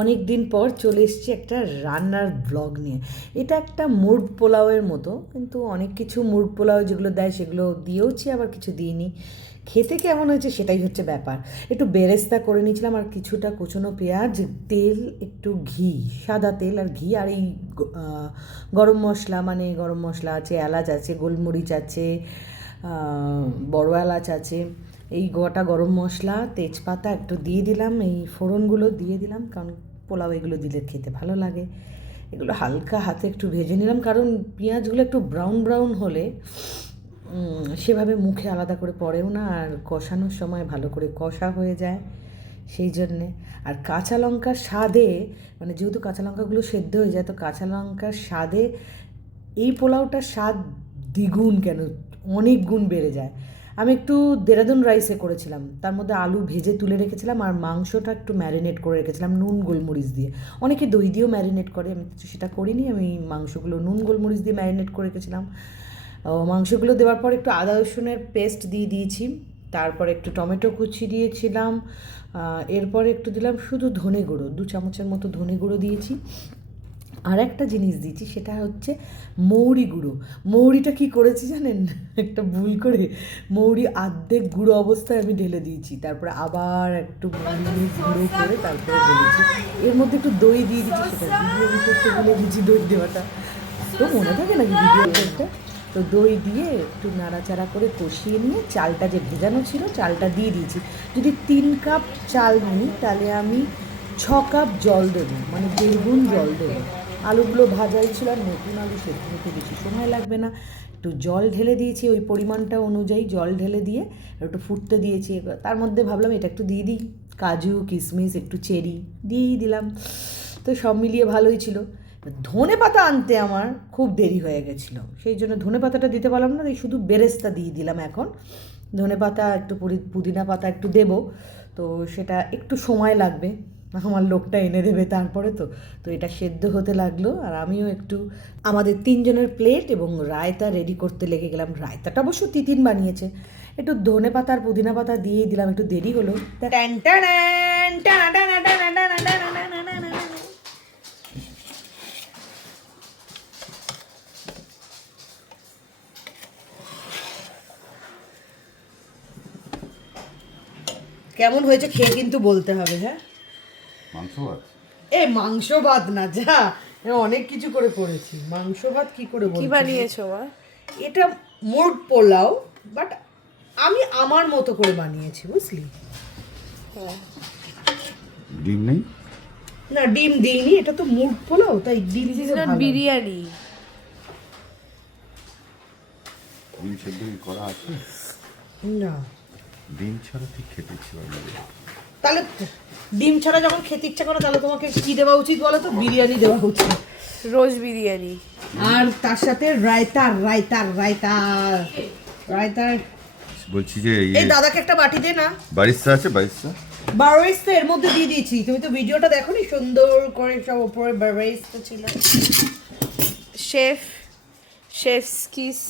অনেক দিন পর চলে এসেছি একটা রান্নার ব্লগ নিয়ে। এটা একটা মুড পোলাওয়ের মতো, কিন্তু অনেক কিছু মুড পোলাও যেগুলো দেয় সেগুলো দিয়েওছি, আবার কিছু দিইনি। খেতে কেমন হয়েছে সেটাই হচ্ছে ব্যাপার। একটু বেরেস্তা করে নিয়েছিলাম, আর কিছুটা কুচনো পেঁয়াজ, তেল, একটু ঘি, সাদা তেল আর ঘি, আর এই গরম মশলা, মানে গরম মশলা আছে, এলাচ আছে, গোলমরিচ আছে, বড় এলাচ আছে, এই গোটা গরম মশলা, তেজপাতা একটু দিয়ে দিলাম, এই ফোড়নগুলো দিয়ে দিলাম, কারণ পোলাও এগুলো দিলে খেতে ভালো লাগে। এগুলো হালকা হাতে একটু ভেজে নিলাম, কারণ পেঁয়াজগুলো একটু ব্রাউন ব্রাউন হলে সেভাবে মুখে আলাদা করে পড়েও না, আর কষানোর সময় ভালো করে কষা হয়ে যায়, সেই জন্যে। আর কাঁচা লঙ্কার স্বাদে, মানে যেহেতু কাঁচা লঙ্কাগুলো সেদ্ধ হয়ে যায়, তো কাঁচা লঙ্কার স্বাদে এই পোলাওটার স্বাদ দ্বিগুণ, কেন অনেক গুণ বেড়ে যায়। আমি একটু দেরাদুন রাইসে করেছিলাম, তার মধ্যে আলু ভেজে তুলে রেখেছিলাম, আর মাংসটা একটু ম্যারিনেট করে রেখেছিলাম নুন গোলমরিচ দিয়ে। অনেকে দই দিয়েও ম্যারিনেট করে, আমি তো সেটা করিনি। আমি মাংসগুলো নুন গোলমরিচ দিয়ে ম্যারিনেট করে রেখেছিলাম। মাংসগুলো দেওয়ার পর একটু আদা রসুনের পেস্ট দিয়ে দিয়েছি, তারপর একটু টমেটো কুচি দিয়েছিলাম, এরপরে একটু দিলাম শুধু ধনে গুঁড়ো, 2 চামচের মতো ধনে গুঁড়ো দিয়েছি। আর একটা জিনিস দিয়েছি, সেটা হচ্ছে মৌরি গুঁড়ো। মৌরিটা কী করেছি জানেন? একটা ভুল করে মৌরি আর্ধেক গুঁড়ো অবস্থায় আমি ঢেলে দিয়েছি, তারপরে আবার একটু মৌরি গুঁড়ো করে তারপরে ঢেলেছি। এর মধ্যে একটু দই দিয়ে দিচ্ছি, সেটা ভিডিও আমি করতে ভুলে গেছি, দই দেওয়াটা তো মনে থাকে নাকি ভিডিও করতে। তো দই দিয়ে একটু নাড়াচাড়া করে কষিয়ে নিয়ে চালটা যে ভেজানো ছিল চালটা দিয়ে দিয়েছি। যদি 3 কাপ চাল নিই তাহলে আমি 6 কাপ জল দেবো, মানে 1.5 গুণ জল দেবো। আলুগুলো ভাজাই ছিল, আর নতুন আলু সেদ্ধ হতে বেশি সময় লাগবে না। একটু জল ঢেলে দিয়েছি, ওই পরিমাণটা অনুযায়ী জল ঢেলে দিয়ে একটু ফুটতে দিয়েছি। তার মধ্যে ভাবলাম এটা একটু দিয়ে দিই, কাজু কিশমিশ একটু চেরি দিয়েই দিলাম। তো সব মিলিয়ে ভালোই ছিল। ধনে পাতা আনতে আমার খুব দেরি হয়ে গেছিলো, সেই জন্য ধনে পাতাটা দিতে পারলাম না, তাই শুধু বেরেস্তা দিয়ে দিলাম। এখন ধনে পাতা একটু পুদিনা পাতা একটু দেবো, তো সেটা একটু সময় লাগবে, আমার লোকটা এনে দেবে তারপরে। তো তো এটা সেদ্ধ হতে লাগলো, আর আমিও একটু আমাদের 3 জনের প্লেট এবং রায়তা রেডি করতে লেগে গেলাম। রায়তাটা অবশ্য তিতিন বানিয়েছে। একটু ধনে পাতা আর পুদিনা পাতা দিয়েই দিলাম, একটু দেরি হলো। কেমন হয়েছে খেয়ে কিন্তু বলতে হবে। হ্যাঁ, মাংস ভাত? মাংস ভাত না, যা অনেক কিছু করে করেছি। মাংস ভাত কি করে বলছি? কি বানিয়েছো মা? এটা মুড পোলাও, বাট আমি আমার মতো করে বানিয়েছি, বুঝলি? ডিম নেই? না, ডিম দিইনি, এটা তো মুড পোলাও, তাই ডিম দিলে ভালো। বিরিয়ানি। ডিম সেদ্ধ কি করা আছে? না, ডিম ছাড়া ঠিক খেতে ইচ্ছে করে না। তাহলে ডিম ছাড়া যখন খেতে ইচ্ছা করে, তাহলে তোমাকে কি দেওয়া উচিত বলো তো? বিরিয়ানি দেওয়া উচিত। রোজ বিরিয়ানি। আর তার সাথে রায়তা রায়তা রায়তা রায়তা। বলছি যে এই দাদাকে একটা বাটি দে না। বারিস্তা আছে? বারিস্তা বারোয়েস্তা এর মধ্যে দিয়ে দিয়েছি, তুমি তো ভিডিওটা দেখোনি? সুন্দর করে সব উপরে বারোয়েস্তা ছিল। Chefs kiss.